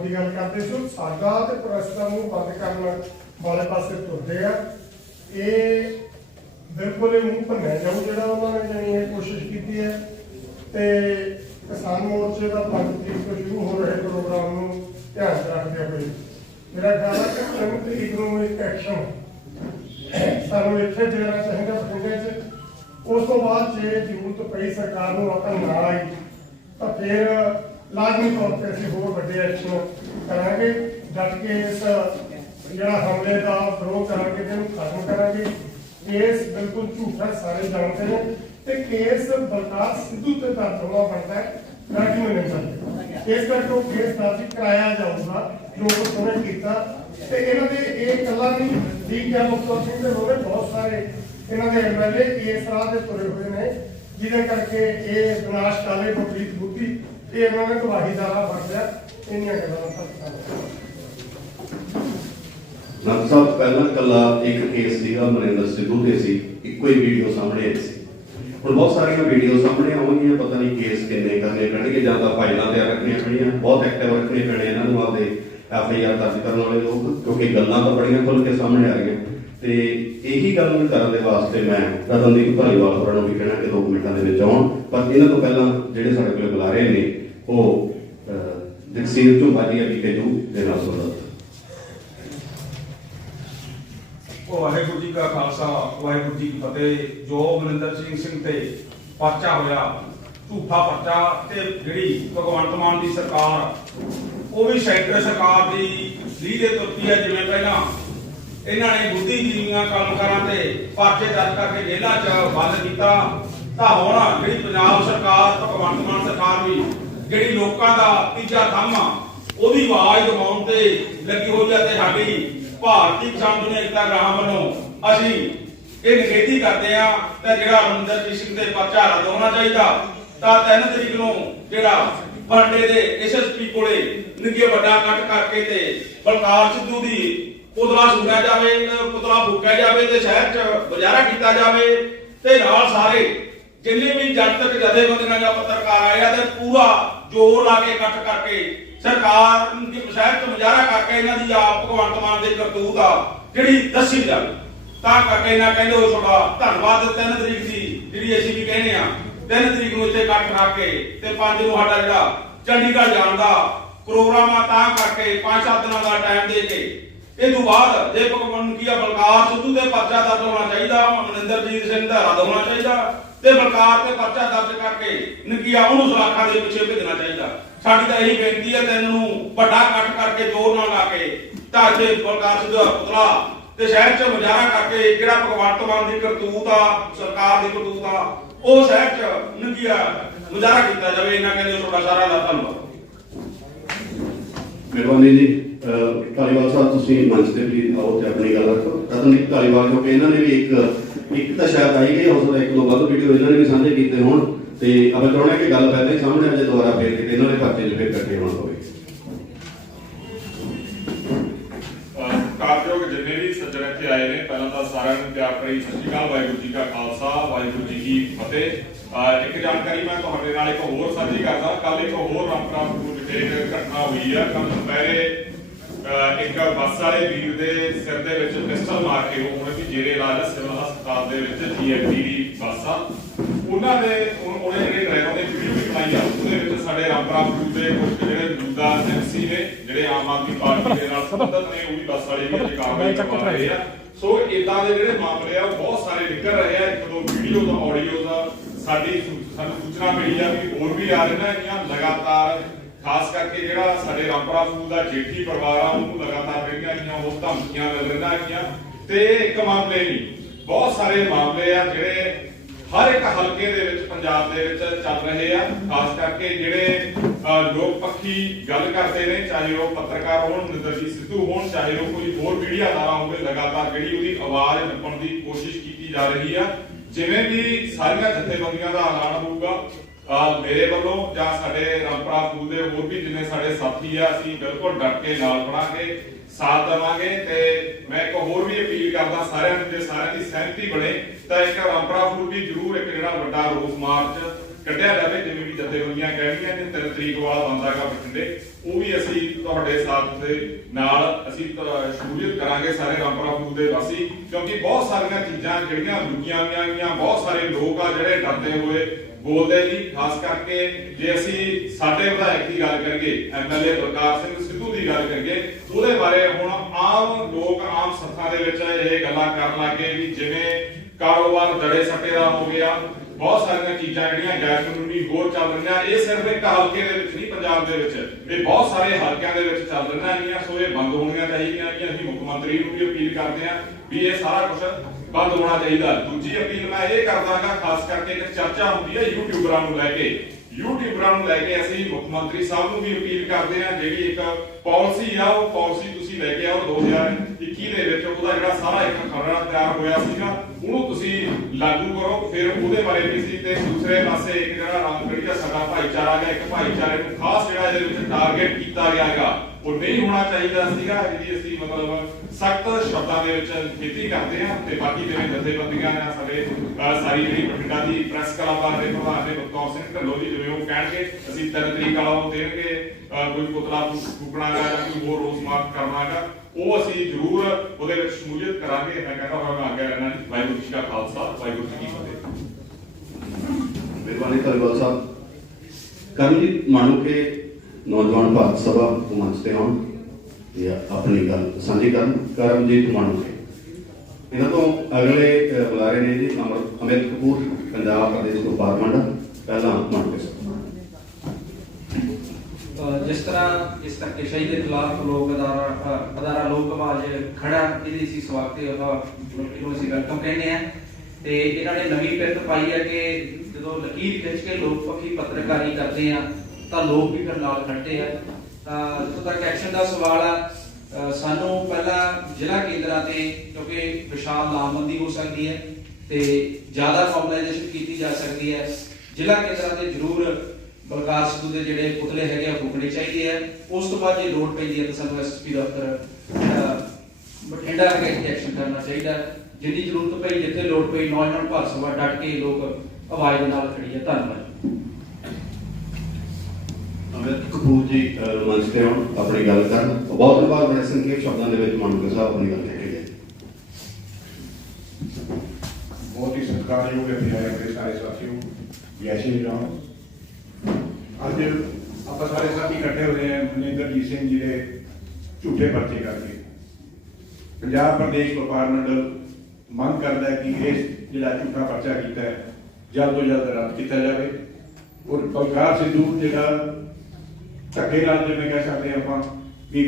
ਮੁੱਖ ਦੀ ਗੱਲ ਕਰਦੇ ਸੀ ਸਾਡਾ ਤੇ ਪ੍ਰੈਸਟਾਂ ਨੂੰ ਬੰਦ ਕਰਨ ਵਾਲੇ ਪਾਸੇ ਤੁਰਦੇ ਆ। ਇਹ ਬਿਲਕੁਲ ਇਹ ਮੂੰਹ ਭੰਨਿਆ ਜਾਊ ਜਿਹੜਾ ਉਹਨਾਂ ਨੇ ਜਾਣੀ ਇਹ ਕੋਸ਼ਿਸ਼ ਕੀਤੀ ਹੈ। ਤੇ ਕਿਸਾਨ ਮੋਰਚੇ ਦਾ ਪੰਜ ਤਰੀਕ ਤੋਂ ਸ਼ੁਰੂ ਹੋ ਰਹੇ ਪ੍ਰੋਗਰਾਮ ਨੂੰ ਧਿਆਨ 'ਚ ਰੱਖਦੇ ਹੋਏ। ਮੇਰਾ ਖਿਆਲ ਹੈ ਕਿ ਤਿੰਨ ਤਰੀਕ ਨੂੰ ਇੱਕ ਐਕਸ਼ਨ ਸਾਨੂੰ ਇੱਥੇ ਜਿਹੜਾ ਚਾਹੀਦਾ ਬਠਿੰਡੇ 'ਚ ਉਸ ਤੋਂ ਬਾਅਦ ਜੇ ਜ਼ਰੂਰਤ ਪਈ ਸਰਕਾਰ ਨੂੰ ਅਕਲ ਨਾ ਆਈ, ਤਾਂ ਫਿਰ ਲਾਜ਼ਮੀ ਤੌਰ ਤੇ ਅਸੀਂ ਹੋਰ ਵੱਡੇ ਐਕਸ਼ਨ ਕਰਾਂਗੇ ਡਟ ਕੇ ਇਸ ਜਿਹੜਾ ਹਮਲੇ ਦਾ ਵਿਰੋਧ ਕਰਾਂਗੇ, ਤੇ ਇਹਨੂੰ ਖਤਮ ਕਰਾਂਗੇ। ਕੇਸ ਬਿਲਕੁਲ ਝੂਠਾ, ਸਾਰੇ ਜਾਣਦੇ ਨੇ। ਤੇ ਕੇਸ ਬਲਕਾਰ ਸਿੱਧੂ ਤੇ ਦਰਜ ਹੋਣਾ ਬਣਦਾ ਹੈ ਨਾ ਕਿ ਮਨਿੰਦਰ ਇਸ ਕਰਕੇ ਉਹ ਕੇਸ ਦਰਜ ਕਰਾਇਆ ਜਾਊਗਾ, ਜੋ ਉਹਨੇ ਕੀਤਾ। ਤੇ ਇਹਨਾਂ ਦੇ ਇਹ ਇਕੱਲਾ ਨਹੀਂ ਠੀਕ ਹੈ ਮੁਖਤਰ ਸਿੰਘ ਦੇ ਹੋਵੇ ਬਹੁਤ ਸਾਰੇ ਇਹਨਾਂ ਦੇ ਐਮਐਲਏ ਇਸ ਰਾਹ ਦੇ ਤੁਰੇ ਹੋਏ ਨੇ, ਜਿਹਦੇ ਕਰਕੇ ਇਹ ਵਿਨਾਸ਼ ਕਾਲੇ ਬਪਰੀਤ ਬੁੱਧੀ ਇਹ ਇਹਨਾਂ ਨੇ ਗਵਾਹੀ ਦਾ ਰਾਹ ਇੰਨੀਆਂ ਗੱਲਾਂ ਨੰਦ ਸਾਹਿਬ, ਪਹਿਲਾਂ ਕੱਲਾ ਇੱਕ ਕੇਸ ਸੀਗਾ ਮਨਿੰਦਰ ਸਿੱਧੂ ਦੇ ਸੀ, ਇੱਕੋ ਹੀ ਵੀਡੀਓ ਸਾਹਮਣੇ ਆਈ ਸੀ। ਹੁਣ ਬਹੁਤ ਸਾਰੀਆਂ ਵੀਡੀਓ ਸਾਹਮਣੇ ਆਉਣਗੀਆਂ, ਪਤਾ ਨਹੀਂ ਕੇਸ ਕਿੰਨੇ ਕਰਨੇ ਪੈਣਗੇ, ਜਾਂ ਤਾਂ ਫਾਈਲਾਂ ਤੇ ਰੱਖਣੀਆਂ ਪੈਣੀਆਂ, ਬਹੁਤ ਐਕਟਿਵ ਰੱਖਣੇ ਪੈਣੇ ਇਹਨਾਂ ਨੂੰ ਆਪਦੇ ਐਫ ਆਈ ਆਰ ਦਰਜ ਕਰਨ ਵਾਲੇ ਲੋਕ, ਕਿਉਂਕਿ ਗੱਲਾਂ ਤਾਂ ਬੜੀਆਂ ਖੁੱਲ ਕੇ ਸਾਹਮਣੇ ਆ ਰਹੀਆਂ। ਤੇ ਇਹੀ ਗੱਲ ਕਰਨ ਦੇ ਵਾਸਤੇ ਮੈਂ ਰਤਨਦੀਪ ਧਾਲੀਵਾਲ ਹੋਰਾਂ ਨੂੰ ਵੀ ਕਹਿਣਾ ਕਿ ਦੋ ਮਿੰਟਾਂ ਦੇ ਵਿੱਚ ਆਉਣ, ਪਰ ਇਹਨਾਂ ਤੋਂ ਪਹਿਲਾਂ ਜਿਹੜੇ ਸਾਡੇ ਕੋਲ ਬੁਲਾਰੇ ਨੇ ਉਹ ਅਹ, ਜਗਸੀਰ ਝੁੰਬਾ ਦੇ ਨਾਲ ਸੰਬੰਧਿਤ ਵਾਹਿਗੁਰੂ ਜੀ ਕਾ ਖਾਲਸਾ ਵਾਹਿਗੁਰੂ ਜੀ ਕੀ ਫਤਿਹ ਜੋ ਮਨਿੰਦਰ ਸਿੰਘ ਸਿੰਘ ਤੇ ਪਰਚਾ ਹੋਇਆ ਝੂਠਾ ਪਰਚਾ ਤੇ ਜਿਹੜੀ ਭਗਵੰਤ ਮਾਨ ਦੀ ਸਰਕਾਰ ਉਹ ਵੀ ਸੈਂਟਰ ਸਰਕਾਰ ਦੀ ਲੀਹ ਦੇ ਤੁਰਤੀ ਹੈ ਜਿਵੇਂ ਪਹਿਲਾਂ ਇਹਨਾਂ ਨੇ ਬੁੱਧੀਜੀਵੀਆਂ ਕੰਮਕਾਰਾਂ ਤੇ ਪਰਚੇ ਦਰਜ ਕਰਕੇ ਜੇਲ੍ਹਾਂ 'ਚ ਬੰਦ ਕੀਤਾ ਤਾਂ ਹੁਣ ਜਿਹੜੀ ਪੰਜਾਬ ਸਰਕਾਰ ਭਗਵੰਤ ਮਾਨ ਸਰਕਾਰ ਵੀ ਜਿਹੜੀ ਲੋਕਾਂ ਦਾ ਤੀਜਾ ਥੰਮ ਆ, ਉਹਦੀ ਆਵਾਜ਼ ਦਬਾਉਣ ਤੇ ਲੱਗੀ ਹੋਈ ਹੈ ਤੇ ਸਾਡੀ ਭਾਰਤੀ ਕਿਸਾਨ ਦੁਨੀਆ ਏਕਤਾ ਗ੍ਰਾਮ ਵੱਲੋਂ ਅਸੀਂ ਇਹ ਨਿਖੇਧੀ ਕਰਦੇ ਆ ਤੇ ਜਿਹੜਾ ਅਮਰਿੰਦਰ ਸਿੰਘ ਦੇ ਪਰਚਾ ਰੱਦ ਹੋਣਾ ਚਾਹੀਦਾ, ਤਾਂ 3 ਤਰੀਕ ਨੂੰ ਜਿਹੜਾ ਬੰਡੇ ਦੇ ਐਸਐਸਪੀ ਕੋਲੇ ਨਿੱਘੇ ਵੱਡਾ ਕੱਟ ਕਰਕੇ ਤੇ ਬਲਕਾਰ ਸਿੱਧੂ ਦੀ ਪੁਤਲਾ ਸੁਣਿਆ ਜਾਵੇ, ਪੁਤਲਾ ਫੂਕਿਆ ਜਾਵੇ ਤੇ ਸ਼ਹਿਰ 'ਚ ਗੁਜ਼ਾਰਾ ਕੀਤਾ ਜਾਵੇ ਤੇ ਨਾਲ ਸਾਰੇ ਜਿੰਨੇ ਵੀ ਜਨਤਕ ਜਥੇਬੰਦੀਆਂ ਜਾਂ ਪੱਤਰਕਾਰ ਆਏ ਤੇ ਪੂਰਾ ਜ਼ੋਰ ਲਾ ਕੇ ਇਕੱਠ ਕਰਕੇ ਸਰਕਾਰ ਦੀ ਸ਼ਹਿਰ 'ਚ ਮੁਜ਼ਾਹਰਾ ਕਰਕੇ ਇਹਨਾਂ ਦੀ ਆਪ ਭਗਵੰਤ ਮਾਨ ਦੇ ਕਰਤੂਤ ਆ, ਜਿਹੜੀ ਦੱਸੀ ਜਾਵੇ। ਤਾਂ ਕਰਕੇ ਇਹਨਾਂ ਕਹਿੰਦੇ ਹੋ ਤੁਹਾਡਾ ਧੰਨਵਾਦ 3 ਤਰੀਕ ਦੀ ਜਿਹੜੀ ਅਸੀਂ ਵੀ ਕਹਿੰਦੇ ਆ 3 ਤਰੀਕ ਨੂੰ ਇੱਥੇ ਇਕੱਠ ਰੱਖ ਕੇ ਤੇ 5 ਨੂੰ ਸਾਡਾ ਜਿਹੜਾ ਚੰਡੀਗੜ੍ਹ ਜਾਣ ਦਾ ਪ੍ਰੋਗਰਾਮ ਆ, ਤਾਂ ਕਰਕੇ 5-7 ਦਿਨਾਂ ਦਾ ਟਾਈਮ ਦੇ ਕੇ। ਇਹ ਤੋਂ ਬਾਅਦ ਜੇ ਭਗਵੰਤ ਕੀ ਆ, ਬਲਕਾਰ ਸਿੱਧੂ ਦੇ ਪਰਚਾ ਦਰਜ ਹੋਣਾ ਚਾਹੀਦਾ, ਮਨਿੰਦਰਜੀਤ ਸਿੰਘ ਦਾ ਰੱਦ ਹੋਣਾ ਚਾਹੀਦਾ। ਤੇ ਬਲਕਾਰ ਤੇ ਪਰਚਾ ਦਰਜ ਕਰਕੇ ਨਕੀਆ ਉਹਨੂੰ ਸਲਾਖਾਂ ਦੇ ਪਿੱਛੇ ਭੇਜਣਾ ਚਾਹੀਦਾ। ਸਾਡੀ ਤਾਂ ਇਹੀ ਬੇਨਤੀ ਹੈ, ਤੈਨੂੰ ਵੱਡਾ ਇਕੱਠ ਕਰਕੇ ਜ਼ੋਰ ਨਾਲ ਲਾ ਕੇ ਤਾਂ ਇੱਥੇ ਬਲਕਾਰ ਸਿੱਧੂ ਦਾ ਪੁਤਲਾ ਤੇ ਸ਼ਹਿਰ 'ਚ ਮੁਜ਼ਾਹਰਾ ਕਰਕੇ ਜਿਹੜਾ ਭਗਵੰਤ ਮਾਨ ਦੀ ਕਰਤੂਤ ਆ, ਸਰਕਾਰ ਦੀ ਕਰਤੂਤ ਆ, ਉਹ ਸ਼ਹਿਰ 'ਚ ਨਕੀਆ ਮੁਜ਼ਾਹਰਾ ਕੀਤਾ ਜਾਵੇ, ਇਹਨਾਂ ਕਹਿੰਦੇ ਤੁਹਾਡਾ ਸਾਰਾ ਦਾ ਧੰਨਵਾਦ। ਮਿਹਰਬਾਨੀ ਜੀ। ਅਹ ਧਾਲੀਵਾਲ ਸਾਹਿਬ, ਤੁਸੀਂ ਮੰਚ ਤੇ ਵੀ ਆਓ ਤੇ ਆਪਣੀ ਗੱਲ ਰੱਖੋ। ਰਤਨਦੀਪ ਧਾਲੀਵਾਲ ਕਿਉਂਕਿ ਇਹਨਾਂ ਨੇ ਵੀ ਇੱਕ ਇੱਕ ਤਾਂ ਸ਼ਾਇਦ ਆਈ ਗਈ ਹੋ ਸਕਦਾ ਇੱਕ ਦੋ ਵੱਧ ਵੀਡੀਓ ਇਹਨਾਂ ਨੇ ਵੀ ਸਾਂਝੇ ਕੀਤੇ ਹੋਣ ਤੇ ਆਪਾਂ ਚਾਹੁੰਦੇ ਕਿ ਗੱਲ ਪਹਿਲਾਂ ਹੀ, ਸਾਹਮਣੇ ਆ ਦੁਬਾਰਾ ਫੇਰ ਕਿਤੇ ਇਹਨਾਂ ਦੇ ਪਰਚੇ 'ਚ ਫੇਰ ਇਕੱਠੇ ਹੋਣਾ ਪਵੇ ਕਾਰਜੋਗ ਜਿੰਨੇ ਵੀ ਸੱਜਣ ਇੱਥੇ ਆਏ ਨੇ, ਪਹਿਲਾਂ ਤਾਂ ਸਾਰਿਆਂ ਨੂੰ ਪਿਆਰ ਭਰੀ ਸਤਿ ਸ਼੍ਰੀ ਅਕਾਲ, ਵਾਹਿਗੁਰੂ ਜੀ ਕਾ ਖਾਲਸਾ, ਵਾਹਿਗੁਰੂ ਜੀ ਕੀ ਫਤਿਹ। ਇੱਕ ਜਾਣਕਾਰੀ ਮੈਂ ਤੁਹਾਡੇ ਨਾਲ ਇੱਕ ਹੋਰ ਸਾਂਝੀ ਕਰਦਾ ਕੱਲ ਇੱਕ ਹੋਰ ਰਾਮਪੁਰਾ ਸਕੂਲ ਵਿਖੇ ਘਟਨਾ ਹੋਈ ਆ ਕੱਲ ਦੁਪਹਿਰੇ ਇੱਕ ਬੱਸ ਵਾਲੇ ਵੀਰ ਦੇ ਸਿਰ ਦੇ ਵਿੱਚ ਪਿਸਟਲ ਮਾਰ ਕੇ ਉਹ ਹੁਣ ਵੀ ਜੇਰੇ ਇਲਾਜ ਸਿਵਲ ਹਸਪਤਾਲ ਦੇ ਵਿੱਚ ਜੀਐਫਡੀ ਦੀ ਬੱਸ ਆ। ਉਹਨਾਂ ਦੇ ਉਹ- ਉਹਨੇ ਜਿਹੜੇ ਡਰਾਈਵਰ ਨੇ ਵੀਡੀਓ ਵੀ ਬਣਾਈ ਆ ਉਹਦੇ ਵਿੱਚ ਸਾਡੇ ਰਾਮਪੁਰਾ ਸਕੂਲ ਦੇ ਕੁਝ ਜਿਹੜੇ ਮੌਜੂਦਾ ਐਮਸੀ ਨੇ ਜਿਹੜੇ ਆਮ ਆਦਮੀ ਪਾਰਟੀ ਦੇ ਨਾਲ ਸੰਬੰਧਿਤ ਨੇ ਉਹ ਵੀ ਬੱਸ ਵਾਲੇ ਵੀ ਅੱਜ ਕਾਰਵਾਈ ਕਰਵਾ ਰਹੇ ਆ। ਸੋ ਇਦਾਂ ਦੇ ਜਿਹੜੇ ਮਾਮਲੇ ਆ ਬਹੁਤ ਸਾਰੇ ਨਿਕਲ ਰਹੇ ਆ। ਇੱਕ ਦੋ ਵੀਡੀਓ ਦਾ ਆਡੀਓ ਦਾ ਸਾਡੀ ਸਾਨੂੰ ਸੂਚਨਾ ਮਿਲੀ ਆ ਵੀ ਹੋਰ ਵੀ ਆ ਰਹੇ ਨੇ ਲਗਾਤਾਰ ਖਾਸ ਕਰਕੇ ਜਿਹੜਾ ਸਾਡੇ ਰਾਮਪੁਰਾ ਸਕੂਲ ਦਾ ਜੇਠੀ ਪਰਿਵਾਰ ਆ ਉਹਨੂੰ ਲਗਾਤਾਰ ਜਿਹੜੀਆਂ ਆਈਆਂ ਉਹ ਧਮਕੀਆਂ ਮਿਲ ਰਹੀਆਂ ਹੈਗੀਆਂ। ਤੇ ਇੱਕ ਮਾਮਲੇ ਨਹੀਂ, ਬਹੁਤ ਸਾਰੇ ਮਾਮਲੇ ਆ ਜਿਹੜੇ ਹਰ ਇੱਕ ਹਲਕੇ ਦੇ ਵਿੱਚ, ਪੰਜਾਬ ਦੇ ਵਿੱਚ ਚੱਲ ਰਹੇ ਆ। ਖਾਸ ਕਰਕੇ ਜਿਹੜੇ ਲੋਕ ਪੱਖੀ ਗੱਲ ਕਰਦੇ ਨੇ, ਚਾਹੇ ਉਹ ਪੱਤਰਕਾਰ ਹੋਣ ਨਿੰਦਰਜੀਤ ਸਿੱਧੂ ਹੋਣ, ਚਾਹੇ ਉਹ ਕੋਈ ਹੋਰ ਮੀਡੀਆਦਾਰਾ ਹੋਵੇ ਲਗਾਤਾਰ ਜਿਹੜੀ ਉਹਦੀ ਆਵਾਜ਼ ਨੱਪਣ ਦੀ ਕੋਸ਼ਿਸ਼ ਕੀਤੀ ਜਾ ਰਹੀ ਆ। ਜਿਵੇਂ ਵੀ ਸਾਰੀਆਂ ਜਥੇਬੰਦੀਆਂ ਦਾ ਐਲਾਨ ਹੋਊਗਾ ਮੇਰੇ ਵੱਲੋਂ ਜਾਂ ਸਾਡੇ ਰਾਮਪੁਰਾ ਸਕੂਲ ਦੇ ਹੋਰ ਵੀ ਜਿੰਨੇ ਸਾਡੇ ਸਾਥੀ ਆ, ਅਸੀਂ ਬਿਲਕੁਲ ਡਟ ਕੇ ਨਾਲ ਖੜਾਂਗੇ ਸਾਥ ਦੇਵਾਂਗੇ ਤੇ ਮੈਂ ਇੱਕ ਹੋਰ ਵੀ ਅਪੀਲ ਕਰਦਾ ਸਾਰਿਆਂ ਨੂੰ, ਜੇ ਸਾਰਿਆਂ ਦੀ ਸਹਿਮਤੀ ਬਣੇ, ਤਾਂ ਇੱਕ ਰਾਮਪਰਾ ਸਕੂਲ ਵੀ ਜ਼ਰੂਰ ਇੱਕ ਜਿਹੜਾ ਵੱਡਾ ਰੋਸ ਮਾਰਚ ਕੱਢਿਆ ਜਾਵੇ, ਜਿਵੇਂ ਵੀ ਜਥੇਬੰਦੀਆਂ ਕਹਿਣੀਆਂ ਨੇ 3 ਤਰੀਕ ਵਾਲਾ ਬੰਦਾਗਾ ਬਠਿੰਡੇ। ਉਹ ਵੀ ਅਸੀਂ ਤੁਹਾਡੇ ਸਾਥ ਦੇ ਨਾਲ ਅਸੀਂ ਸ਼ਮੂਲੀਅਤ ਕਰਾਂਗੇ ਸਾਰੇ ਰਾਮਪੁਰਾ ਫੂਲ ਦੇ ਵਾਸੀ, ਕਿਉਂਕਿ ਬਹੁਤ ਸਾਰੀਆਂ ਚੀਜ਼ਾਂ ਜਿਹੜੀਆਂ ਲੁਕੀਆਂ ਹੋਈਆਂ ਗਈਆਂ, ਬਹੁਤ ਸਾਰੇ ਲੋਕ ਆ ਜਿਹੜੇ ਡਰਦੇ ਹੋਏ ਬੋਲਦੇ ਨਹੀਂ, ਖਾਸ ਕਰਕੇ ਜੇ ਅਸੀਂ ਸਾਡੇ ਵਿਧਾਇਕ ਦੀ ਗੱਲ ਕਰੀਏ ਐਮਐਲਏ ਪ੍ਰਕਾਸ਼ ਸਿੰਘ ਸਿੱਧੂ ਦੀ ਗੱਲ ਕਰੀਏ, ਉਹਦੇ ਬਾਰੇ ਹੁਣ ਆਮ ਲੋਕ, ਆਮ ਸੱਥਾਂ ਦੇ ਵਿੱਚ ਇਹ ਗੱਲਾਂ ਕਰਨ ਲੱਗੇ ਵੀ ਜਿਵੇਂ ਕਾਰੋਬਾਰ ਦੜੇ ਸੱਟੇ ਦਾ ਹੋ ਗਿਆ ਬਹੁਤ ਸਾਰੀਆਂ ਚੀਜ਼ਾਂ ਜਿਹੜੀਆਂ ਗੈਰ ਕਾਨੂੰਨੀ ਹੋਰ ਚੱਲ ਰਹੀਆਂ, ਇਹ ਸਿਰਫ ਇੱਕ ਹਲਕੇ ਦੇ ਵਿੱਚ ਨਹੀਂ, ਪੰਜਾਬ ਦੇ ਵਿੱਚ। ਇਹ ਬਹੁਤ ਸਾਰੇ ਹਲਕਿਆਂ ਦੇ ਵਿੱਚ ਚੱਲ ਰਹੀਆਂ ਹੈਗੀਆਂ, ਸੋ ਇਹ ਬੰਦ ਹੋਣੀਆਂ ਚਾਹੀਦੀਆਂ ਕਿ ਅਸੀਂ ਮੁੱਖ ਮੰਤਰੀ ਨੂੰ ਵੀ ਅਪੀਲ ਕਰਦੇ ਹਾਂ ਵੀ ਇਹ ਸਾਰਾ ਕੁਝ ਬੰਦ ਹੋਣਾ ਚਾਹੀਦਾ। ਦੂਜੀ ਅਪੀਲ ਮੈਂ ਇਹ ਕਰਦਾਗਾ ਖਾਸ ਕਰਕੇ ਇੱਕ ਚਰਚਾ ਹੁੰਦੀ ਹੈ ਯੂਟਿਊਬਰਾਂ ਨੂੰ ਲੈ ਕੇ। ਯੂਟਿਊਬਰਾਂ ਨੂੰ ਲੈ ਕੇ ਅਸੀਂ ਮੁੱਖ ਮੰਤਰੀ ਸਾਹਿਬ ਨੂੰ ਵੀ ਅਪੀਲ ਕਰਦੇ ਹਾਂ, ਜਿਹੜੀ ਇੱਕ ਪਾਲਿਸੀ ਆ, ਉਹ ਪਾਲਿਸੀ ਤੁਸੀਂ ਲੈ ਕੇ ਆਓ 2021 ਦੇ ਵਿੱਚ, ਉਹਦਾ ਜਿਹੜਾ ਸਾਰਾ ਇੱਕ ਖਰੜਾ ਤਿਆਰ ਹੋਇਆ ਸੀਗਾ। ਉਹਨੂੰ ਤੁਸੀਂ ਲਾਗੂ ਕਰੋ, ਫਿਰ ਉਹਦੇ ਬਾਰੇ ਵੀ ਸੀ ਤੇ ਦੂਸਰੇ ਪਾਸੇ ਇੱਕ ਜਿਹੜਾ ਰਾਮਗੜੀ ਦਾ ਸਾਡਾ ਭਾਈਚਾਰਾ ਹੈ ਇੱਕ ਭਾਈਚਾਰੇ ਨੂੰ ਖਾਸ ਜਿਹੜਾ ਇਹਦੇ ਵਿੱਚ ਟਾਰਗੇਟ ਕੀਤਾ ਗਿਆ ਹੈਗਾ। ਉਹ ਨਹੀਂ ਹੋਣਾ ਚਾਹੀਦਾ ਸੀਗਾ ਜਿਹਦੀ ਅਸੀਂ ਮਤਲਬ ਸਖਤ ਸ਼ਬਦਾਂ ਦੇ ਵਿੱਚ ਖੇਤੀ ਕਰਦੇ ਹਾਂ ਤੇ ਬਾਕੀ ਜਿਵੇਂ ਜਥੇਬੰਦੀਆਂ ਨੇ ਸਾਡੇ ਸਾਰੀ ਜਿਹੜੀ ਬਠਿੰਡਾ ਦੀ ਪ੍ਰੈਸ ਕਲਾਕਾਰ ਦੇ ਪ੍ਰਧਾਨ ਨੇ ਬਤੌਰ ਸਿੰਘ ਢੱਲੋਂ ਜੀ, ਜਿਵੇਂ ਉਹ ਕਹਿਣਗੇ, ਅਸੀਂ ਤਿੰਨ ਤਰੀਕ ਵਾਲਾ ਉਹ ਦੇਣਗੇ ਕੋਈ ਪੁਤਲਾ ਫੂਕਣਾਗਾ ਜਾਂ ਕੋਈ ਹੋਰ ਰੋਸ ਮਾਰਚ ਕਰਨਾਗਾ ਉਹ ਅਸੀਂ ਜ਼ਰੂਰ ਉਹਦੇ ਵਿੱਚ ਸ਼ਮੂਲੀਅਤ ਕਰਾਂਗੇ। ਮੈਂ ਕਹਿੰਦਾ ਹਾਂ, ਮੈਂ ਅੱਗੇ ਰਹਿਣਾ ਵਾਹਿਗੁਰੂ ਜੀ ਕਾ ਖਾਲਸਾ, ਵਾਹਿਗੁਰੂ ਜੀ ਕੀ ਫਤਿਹ। ਮਿਹਰਬਾਨੀ ਧੰਨਵਾਦ ਸਾਹਿਬ। ਕਰਮ ਮਾਨੋ ਕਿ ਨੌਜਵਾਨ ਭਾਰਤ ਸਭਾ ਮੰਚ ਤੇ ਆਉਣ ਜਾਂ ਆਪਣੀ ਗੱਲ ਸਾਂਝੀ ਕਰਨ ਕਰਮਜੀਤ ਮਾਨੋ ਇਹਨਾਂ ਤੋਂ ਅਗਲੇ ਬੁਲਾਰੇ ਨੇ ਜੀ ਅਮਰ, ਅਮਿਤ ਕਪੂਰ, ਪੰਜਾਬ ਪ੍ਰਦੇਸ਼ ਤੋਂ ਪਾਰਮੰਡ ਪਹਿਲਾਂ ਮਾਨੋ ਕੇ ਜਿਸ ਤਰ੍ਹਾਂ ਇਸ ਧੱਕੇਸ਼ਾਹੀ ਦੇ ਖਿਲਾਫ ਲੋਕ ਅਦਾਰਾ ਅਦਾਰਾ ਲੋਕ ਆਵਾਜ਼ ਖੜਾ ਇਹਦੀ ਸੀ ਸਵਾਗਤ ਹੈ ਉਹਦਾ ਇਹਨੂੰ ਅਸੀਂ ਵੈਲਕਮ ਕਹਿੰਦੇ ਆ ਤੇ ਇਹਨਾਂ ਨੇ ਨਵੀਂ ਪਿਰਤ ਪਾਈ ਹੈ ਕਿ ਜਦੋਂ ਲਕੀਰ ਖਿੱਚ ਕੇ ਲੋਕ ਪੱਖੀ ਪੱਤਰਕਾਰੀ ਕਰਦੇ ਆ ਤਾਂ ਲੋਕ ਵੀ ਫਿਰ ਨਾਲ ਖੜਦੇ ਆ। ਤਾਂ ਜਿੱਥੋਂ ਤੱਕ ਐਕਸ਼ਨ ਦਾ ਸਵਾਲ ਆ। ਸਾਨੂੰ ਪਹਿਲਾਂ ਜ਼ਿਲ੍ਹਾ ਕੇਂਦਰਾਂ ਤੇ, ਕਿਉਂਕਿ ਵਿਸ਼ਾਲ ਲਾਮਬੰਦੀ ਹੋ ਸਕਦੀ ਹੈ ਤੇ ਜ਼ਿਆਦਾ ਮੋਬਿਲਾਈਜੇਸ਼ਨ ਕੀਤੀ ਜਾ ਸਕਦੀ ਹੈ। ਜ਼ਿਲ੍ਹਾ ਕੇਂਦਰਾਂ ਤੇ ਜ਼ਰੂਰ ਬਲਕਾਰ ਸਿੱਧੂ ਦੇ ਜਿਹੜੇ ਪੁਤਲੇ ਹੈਗੇ ਆ ਫੂਕਣੇ ਚਾਹੀਦੇ ਆ। ਉਸ ਤੋਂ ਬਾਅਦ ਜੇ ਲੋੜ ਪੈਂਦੀ ਹੈ ਤਾਂ ਸਾਨੂੰ ਐਸਪੀ ਦਫ਼ਤਰ ਬਠਿੰਡਾ ਕੇ ਐਕਸ਼ਨ ਕਰਨਾ ਚਾਹੀਦਾ ਹੈ। ਜਿੰਨੀ ਜ਼ਰੂਰਤ ਪਈ, ਜਿੱਥੇ ਲੋੜ ਪਈ, ਨੌਜਵਾਨ ਭਾਰਤ ਸਭਾ ਡਟ ਕੇ ਲੋਕ ਆਵਾਜ਼ ਦੇ ਨਾਲ ਖੜੀ ਹੈ। ਧੰਨਵਾਦ। ਅਮਿਤ ਕਪੂਰ ਜੀ ਅਹ, ਮੰਚ ਤੇ ਆਉਣ ਆਪਣੀ ਗੱਲ ਕਰਨ ਬਹੁਤ ਬਾਅਦ ਬੜੇ ਸੰਖੇਪ ਸ਼ਬਦਾਂ ਦੇ ਵਿੱਚ ਮਾਨੋ ਕੇ ਸਾਹਿਬ ਆਪਣੀ ਗੱਲ ਕਹੇਗੇ ਬਹੁਤ ਹੀ ਸਤਿਕਾਰਯੋਗ ਵਿਧਾਇਕ ਦੇ ਸਾਰੇ ਸਾਥੀਓ ਜੈਸੀ ਰਾਮ ਅੱਜ ਆਪਾਂ ਸਾਰੇ ਸਾਥੀ ਇਕੱਠੇ ਹੋਏ ਹਾਂ ਮਨਿੰਦਰਜੀਤ ਸਿੰਘ ਜੀ ਦੇ ਝੂਠੇ ਪਰਚੇ ਕਰਕੇ ਪੰਜਾਬ ਪ੍ਰਦੇਸ਼ ਵਪਾਰ ਮੰਡਲ ਮੰਗ ਕਰਦਾ ਹੈ ਕਿ ਇਹ ਜਿਹੜਾ ਝੂਠਾ ਪਰਚਾ ਕੀਤਾ ਹੈ ਜਲਦ ਤੋਂ ਜਲਦ ਰੱਦ ਕੀਤਾ ਜਾਵੇ ਔਰ ਬਲਕਾਰ ਸਿੱਧੂ ਜਿਹੜਾ ਧੱਕੇ ਨਾਲ ਜਿਵੇਂ ਕਹਿ ਸਕਦੇ ਹਾਂ ਆਪਾਂ ਵੀ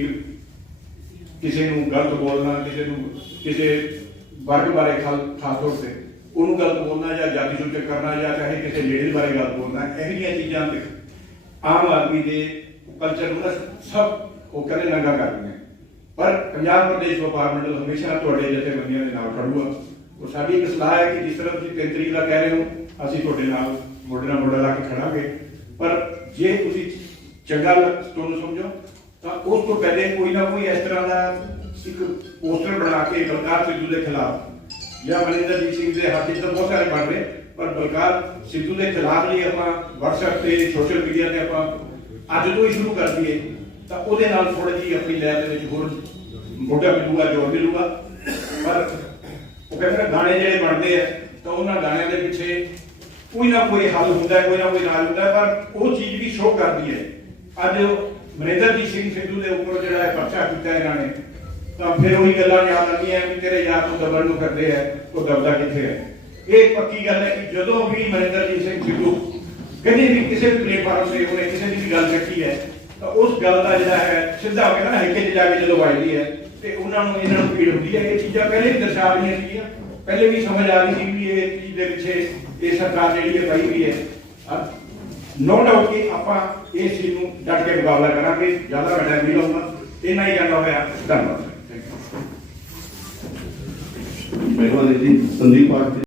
ਕਿਸੇ ਨੂੰ ਗਲਤ ਬੋਲਣਾ, ਕਿਸੇ ਨੂੰ ਕਿਸੇ ਵਰਗ ਬਾਰੇ ਖਾਸ ਤੌਰ ਤੇ ਉਹਨੂੰ ਗਲਤ ਬੋਲਣਾ ਜਾਂ ਜਾਤੀ ਸੂਚਕ ਕਰਨਾ ਜਾਂ ਚਾਹੇ ਕਿਸੇ ਲੇਡੀ ਬਾਰੇ ਗਲਤ ਬੋਲਣਾ, ਇਹੋ ਜਿਹੀਆਂ ਚੀਜ਼ਾਂ ਤੇ ਆਮ ਆਦਮੀ ਦੇ ਕਲਚਰ ਨੂੰ ਨਾ ਸਭ ਉਹ ਕਹਿੰਦੇ ਨੰਗਾ ਕਰ ਦਿੰਦੇ ਪਰ ਪੰਜਾਬ ਪ੍ਰਦੇਸ਼ ਵਪਾਰ ਮੰਡਲ ਹਮੇਸ਼ਾ ਤੁਹਾਡੇ ਜਥੇਬੰਦੀਆਂ ਦੇ ਨਾਲ ਖੜੂਗਾ ਉਹ ਸਾਡੀ ਇੱਕ ਸਲਾਹ ਹੈ ਕਿ ਜਿਸ ਤਰ੍ਹਾਂ ਤੁਸੀਂ ਤਿੰਨ ਤਰੀਕ ਦਾ ਕਹਿ ਰਹੇ ਹੋ, ਅਸੀਂ ਤੁਹਾਡੇ ਨਾਲ ਮੋਢੇ ਨਾਲ ਮੋਢਾ ਲਾ ਕੇ ਖੜਾਂਗੇ। ਪਰ ਜੇ ਤੁਸੀਂ ਚੰਗਾ ਤੁਹਾਨੂੰ ਸਮਝੋ। ਤਾਂ ਉਸ ਤੋਂ ਪਹਿਲੇ ਕੋਈ ਨਾ ਕੋਈ ਇਸ ਤਰ੍ਹਾਂ ਦਾ ਇੱਕ ਪੋਸਟਰ ਬਣਾ ਕੇ ਬਲਕਾਰ ਸਿੱਧੂ ਦੇ ਖਿਲਾਫ, ਜਾਂ ਮਨਿੰਦਰਜੀਤ ਸਿੰਘ ਦੇ ਹੱਥ 'ਚ ਤਾਂ ਬਹੁਤ ਸਾਰੇ ਬਣ ਰਹੇ ਪਰ ਬਲਕਾਰ ਸਿੱਧੂ ਦੇ ਖਿਲਾਫ ਲਈ ਆਪਾਂ WhatsApp ਤੇ ਸੋਸ਼ਲ ਮੀਡੀਆ ਤੇ ਆਪਾਂ ਅੱਜ ਤੋਂ ਹੀ ਸ਼ੁਰੂ ਕਰ ਦਈਏ। ਤਾਂ ਉਹਦੇ ਨਾਲ ਥੋੜੀ ਜਿਹੀ ਆਪਣੀ ਲੈਬ ਦੇ ਵਿੱਚ ਹੋਰ ਮੋਢਾ ਮਿਲੂਗਾ, ਜੋਰ ਮਿਲੂਗਾ। ਪਰ ਉਹ ਕਹਿੰਦੇ ਗਾਣੇ ਜਿਹੜੇ ਬਣਦੇ ਆ, ਤਾਂ ਉਹਨਾਂ ਗਾਣਿਆਂ ਦੇ ਪਿੱਛੇ ਕੋਈ ਨਾ ਕੋਈ ਹੱਲ ਹੁੰਦਾ ਕੋਈ ਨਾ ਕੋਈ ਰਾਜ ਹੁੰਦਾ ਪਰ ਉਹ ਚੀਜ਼ ਵੀ ਸ਼ੋਅ ਕਰਦੀ ਹੈ। ਅੱਜ ਮਨਿੰਦਰਜੀਤ ਸਿੰਘ ਸਿੱਧੂ ਦੇ ਉੱਪਰ ਜਿਹੜਾ ਹੈ ਪਰਚਾ ਕੀਤਾ ਇਹਨਾਂ ਨੇ, ਤਾਂ ਫਿਰ ਉਹੀ ਗੱਲਾਂ ਯਾਦ ਆਉਂਦੀਆਂ ਵੀ ਤੇਰੇ ਯਾਰ ਨੂੰ ਦਬਣ ਨੂੰ ਕਰਦੇ ਆ, ਉਹ ਦਬਦਾ ਕਿੱਥੇ ਹੈ ਇਹ ਪੱਕੀ ਗੱਲ ਹੈ ਕਿ ਜਦੋਂ ਵੀ ਮਨਿੰਦਰਜੀਤ ਸਿੰਘ ਸਿੱਧੂ ਕਦੇ ਵੀ ਕਿਸੇ ਵੀ ਪਲੇਟਫਾਰਮ ਤੇ ਉਹਨੇ ਕਿਸੇ ਦੀ ਵੀ ਗੱਲ ਰੱਖੀ ਹੈ, ਤਾਂ ਉਸ ਗੱਲ ਦਾ ਜਿਹੜਾ ਹੈ, ਸਿੱਧਾ ਹੋ ਕੇ ਨਾ ਹਿੱਕੇ 'ਚ ਜਾ ਕੇ ਜਦੋਂ ਵੱਜਦੀ ਹੈ, ਤੇ ਉਹਨਾਂ ਨੂੰ ਇਹਨਾਂ ਨੂੰ ਪੀੜ ਹੁੰਦੀ ਹੈ। ਇਹ ਚੀਜ਼ਾਂ ਪਹਿਲੇ ਵੀ ਦਰਸਾ ਰਹੀਆਂ ਸੀਗੀਆਂ, ਪਹਿਲੇ ਵੀ ਸਮਝ ਆ ਰਹੀ ਸੀ ਵੀ ਇਹ ਚੀਜ਼ ਦੇ ਪਿੱਛੇ ਇਹ ਸਰਕਾਰ ਜਿਹੜੀ ਹੈ ਪਈ ਵੀ ਹੈ। ਨੋ ਡਾਊਟ ਕਿ ਆਪਾਂ ਇਸ ਚੀਜ਼ ਨੂੰ ਡਟ ਕੇ ਮੁਕਾਬਲਾ ਕਰਾਂਗੇ। ਜ਼ਿਆਦਾ ਮੈਂ ਨਹੀਂ ਲਵਾਂਗਾ ਇੰਨਾ ਹੀ ਕਹਿੰਦਾ ਹੋਇਆ। ਧੰਨਵਾਦ। Thank you. ਮਿਹਰਬਾਨੀ ਜੀ, ਸੰਦੀਪ ਪਾਠ